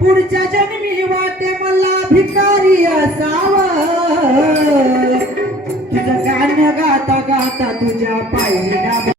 पुढच्या जन्मी वाटे मला भिकारी असाव तुझं गाणं गाता गाता तुझ्या पायरी